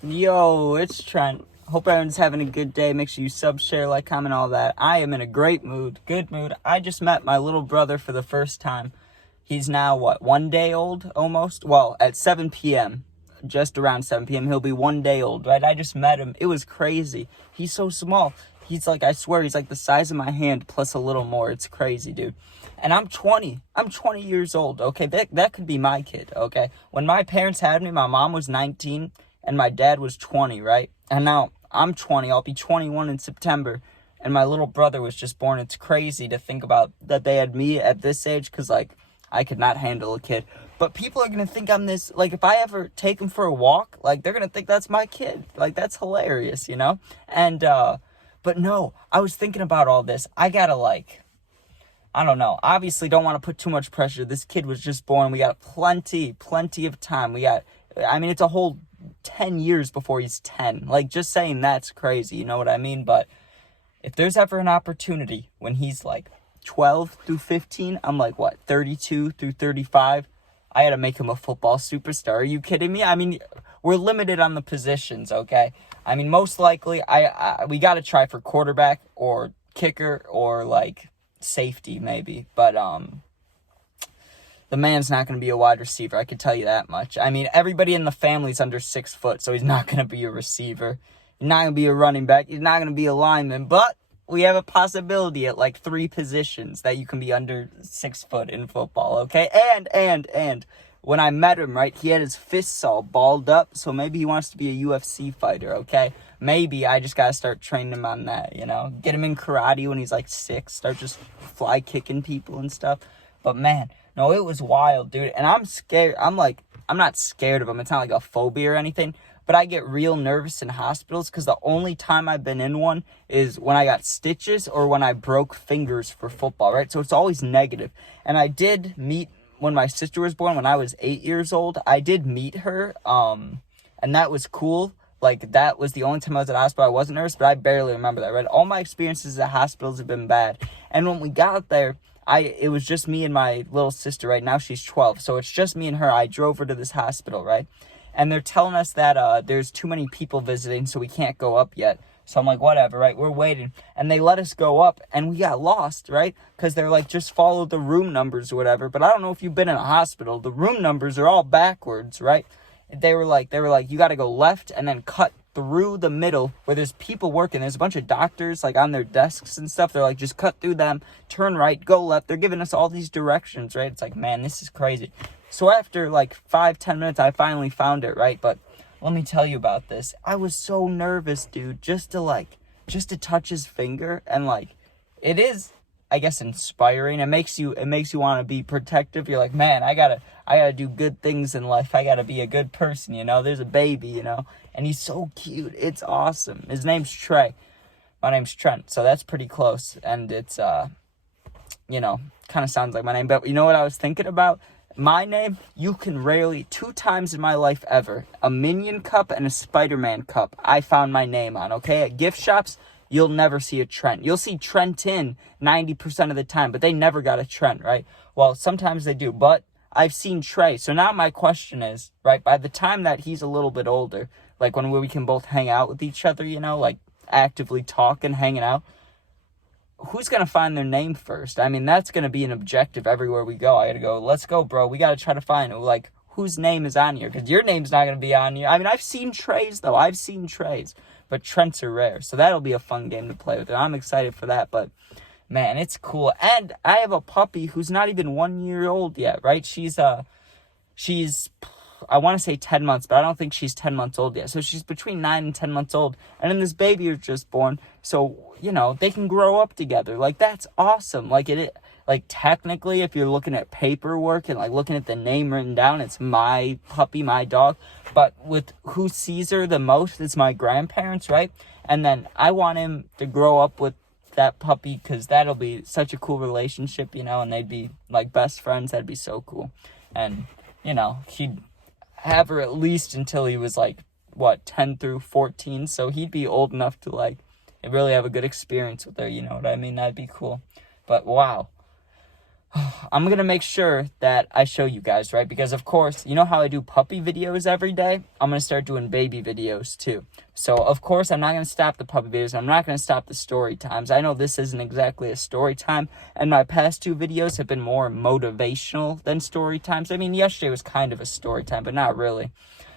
Yo, it's Trent. Hope everyone's having a good day. Make sure you sub, share, like, comment, all that. I am in a great mood, good mood. I just met my little brother for the first time. He's now, 1 day old, almost? Well, at 7 p.m., just around 7 p.m., he'll be 1 day old, right? I just met him. It was crazy. He's so small. He's like, I swear, he's like the size of my hand plus a little more. It's crazy, dude. And I'm 20. I'm 20 years old, okay? That could be my kid, okay? When my parents had me, my mom was 19 and my dad was 20, right? And now I'm 20. I'll be 21 in September. And my little brother was just born. It's crazy to think about that they had me at this age because, like, I could not handle a kid. But people are going to think I'm this, like, if I ever take him for a walk, like, they're going to think that's my kid. Like, that's hilarious, you know? And, but no, I was thinking about all this. I gotta, like, I don't know. Obviously, don't want to put too much pressure. This kid was just born. We got plenty of time. It's a whole 10 years before he's 10. Like, just saying that's crazy. You know what I mean? But if there's ever an opportunity when he's, like, 12 through 15, I'm like, 32 through 35? I gotta make him a football superstar. Are you kidding me? I mean, we're limited on the positions, okay? I mean, most likely, we gotta try for quarterback or kicker or, like, safety maybe, but the man's not going to be a wide receiver. I can tell you that much. I mean, everybody in the family's under 6 foot, so he's not going to be a receiver. He's not going to be a running back. He's not going to be a lineman, but we have a possibility at like 3 positions that you can be under 6 foot in football, okay? And when I met him, right, he had his fists all balled up, so maybe he wants to be a UFC fighter, okay? Maybe I just got to start training him on that, you know? Get him in karate when he's like 6, start just fly kicking people and stuff. But man, no, it was wild, dude. And I'm scared. I'm not scared of him. It's not like a phobia or anything, but I get real nervous in hospitals because the only time I've been in one is when I got stitches or when I broke fingers for football, right? So it's always negative. And I did meet, when my sister was born, when I was 8 years old, I did meet her, and that was cool. Like, that was the only time I was at hospital. I wasn't nervous, but I barely remember that, right? All my experiences at hospitals have been bad. And when we got there, it was just me and my little sister, right? Now she's 12, so it's just me and her. I drove her to this hospital, right? And they're telling us that there's too many people visiting, so we can't go up yet. So I'm like, whatever, right? We're waiting. And they let us go up, and we got lost, right? Because they're like, just follow the room numbers or whatever. But I don't know if you've been in a hospital. The room numbers are all backwards, right? They were like, you got to go left and then cut through the middle where there's people working. There's a bunch of doctors, like, on their desks and stuff. They're like, just cut through them, turn right, go left. They're giving us all these directions, right? It's like, man, this is crazy. So after, like, 5-10 minutes, I finally found it, right? But let me tell you about this. I was so nervous, dude, just to touch his finger. And, like, it is, I guess, inspiring. It makes you want to be protective. You're like, man, I gotta do good things in life. I gotta be a good person, you know? There's a baby, you know? And he's so cute. It's awesome. His name's Trey. My name's Trent, so that's pretty close. And it's, kind of sounds like my name. But you know what I was thinking about? My name, you can rarely, 2 times in my life ever, a Minion cup and a Spider-Man cup, I found my name on, okay? At gift shops, you'll never see a Trent. You'll see Trentin 90% of the time, but they never got a Trent, right? Well, sometimes they do, but I've seen Trey. So now my question is, right, by the time that he's a little bit older, like when we can both hang out with each other, you know, like actively talk and hanging out, who's going to find their name first? I mean, that's going to be an objective everywhere we go. I got to go, let's go, bro. We got to try to find, like, whose name is on here, because your name's not going to be on here. I mean, I've seen Treys, though. I've seen Treys, but Trents are rare. So that'll be a fun game to play with, and I'm excited for that. But, man, it's cool. And I have a puppy who's not even 1 year old yet, right? She's I want to say 10 months, but I don't think she's 10 months old yet. So she's between 9 and 10 months old. And then this baby was just born. So, you know, they can grow up together. Like, that's awesome. Like, technically, if you're looking at paperwork and, like, looking at the name written down, it's my puppy, my dog. But with who sees her the most, it's my grandparents, right? And then I want him to grow up with that puppy because that'll be such a cool relationship, you know, and they'd be, like, best friends. That'd be so cool. And, you know, he'd have her at least until he was, like, 10 through 14, so he'd be old enough to, like, really have a good experience with her, you know what I mean? That'd be cool. But, wow. I'm going to make sure that I show you guys, right? Because, of course, you know how I do puppy videos every day? I'm going to start doing baby videos, too. So, of course, I'm not going to stop the puppy videos. I'm not going to stop the story times. I know this isn't exactly a story time, and my past 2 videos have been more motivational than story times. I mean, yesterday was kind of a story time, but not really.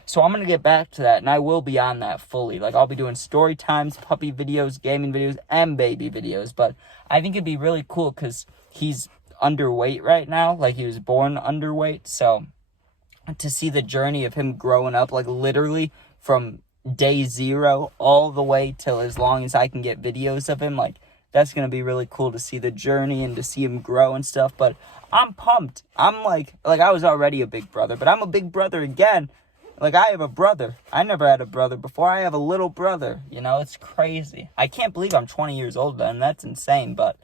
So I'm going to get back to that, and I will be on that fully. Like, I'll be doing story times, puppy videos, gaming videos, and baby videos. But I think it'd be really cool because he's underweight right now. Like, he was born underweight. So to see the journey of him growing up, like, literally from day 0 all the way till as long as I can get videos of him, like, that's going to be really cool to see the journey and to see him grow and stuff. But I'm pumped. I'm like I was already a big brother, but I'm a big brother again. Like, I have a brother. I never had a brother before. I have a little brother. You know, it's crazy. I can't believe I'm 20 years old, and that's insane. But,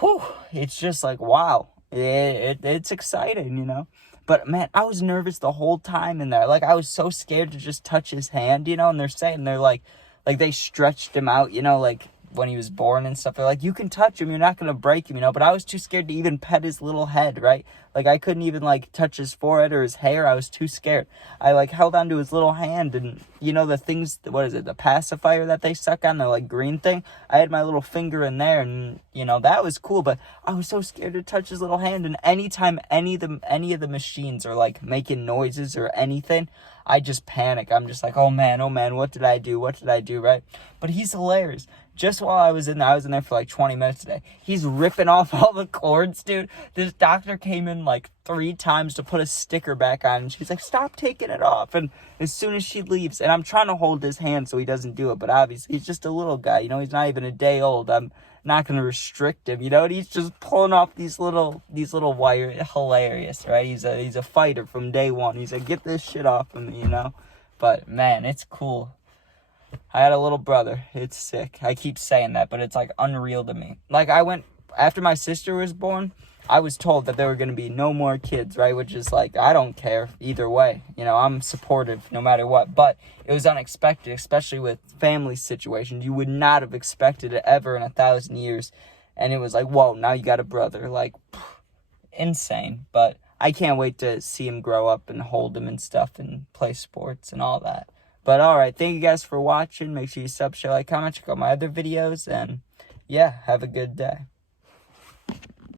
whew, it's just like, wow. It's exciting, you know. But, man, I was nervous the whole time in there. Like, I was so scared to just touch his hand, you know. And they're like, they stretched him out, you know, like, when he was born and stuff. They're like, you can touch him, you're not gonna break him, you know. But I was too scared to even pet his little head, right? Like, I couldn't even, like, touch his forehead or his hair. I was too scared. I, like, held onto his little hand, and, you know, the things, what is it, the pacifier that they suck on, the, like, green thing? I had my little finger in there, and, you know, that was cool, but I was so scared to touch his little hand, and anytime any of the machines are, like, making noises or anything, I just panic. I'm just like, oh man, what did I do, right? But he's hilarious. Just while I was in there for like 20 minutes today. He's ripping off all the cords, dude. This doctor came in like 3 times to put a sticker back on, and she's like, stop taking it off. And as soon as she leaves, and I'm trying to hold his hand so he doesn't do it, but obviously he's just a little guy, you know, he's not even a day old. I'm not going to restrict him, you know, and he's just pulling off these little wires. Hilarious, right? He's a fighter from day one. He's like, get this shit off of me, you know. But man, it's cool. I had a little brother. It's sick. I keep saying that, but it's like unreal to me. Like, after my sister was born, I was told that there were going to be no more kids, right? Which is like, I don't care either way. You know, I'm supportive no matter what. But it was unexpected, especially with family situations. You would not have expected it ever in 1,000 years. And it was like, whoa, now you got a brother. Like, insane. But I can't wait to see him grow up and hold him and stuff and play sports and all that. But alright, thank you guys for watching. Make sure you sub, share, like, comment, check out my other videos. And yeah, have a good day.